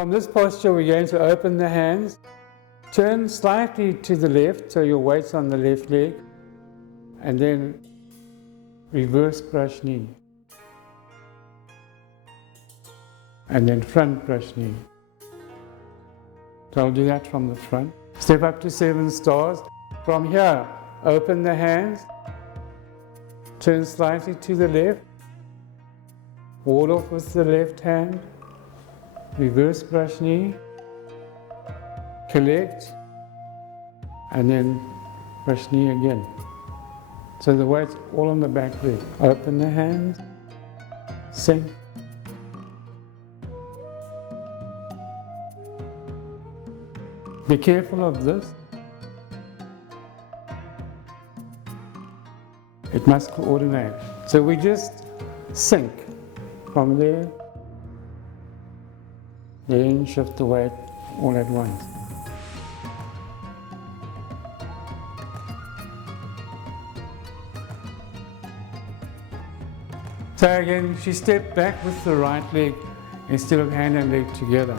From this posture, we're going to open the hands, turn slightly to the left, so your weight's on the left leg, and then reverse brush knee. And then front brush knee. So I'll do that from the front. Step up to 7 stars. From here, open the hands, turn slightly to the left, wall off with the left hand, reverse brush knee, collect, and then brush knee again. So the weight's all on the back leg. Open the hands, sink. Be careful of this. It must coordinate. So we just sink from there, then shift the weight all at once. So again, she stepped back with the right leg instead of hand and leg together.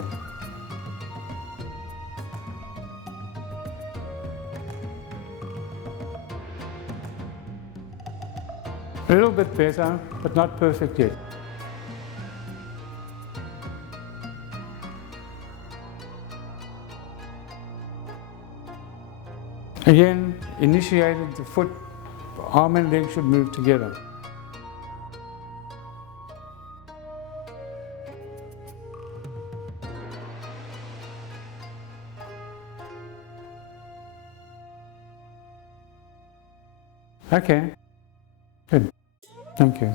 A little bit better, but not perfect yet. Again, initiated the foot, arm and leg should move together. Okay, good. Thank you.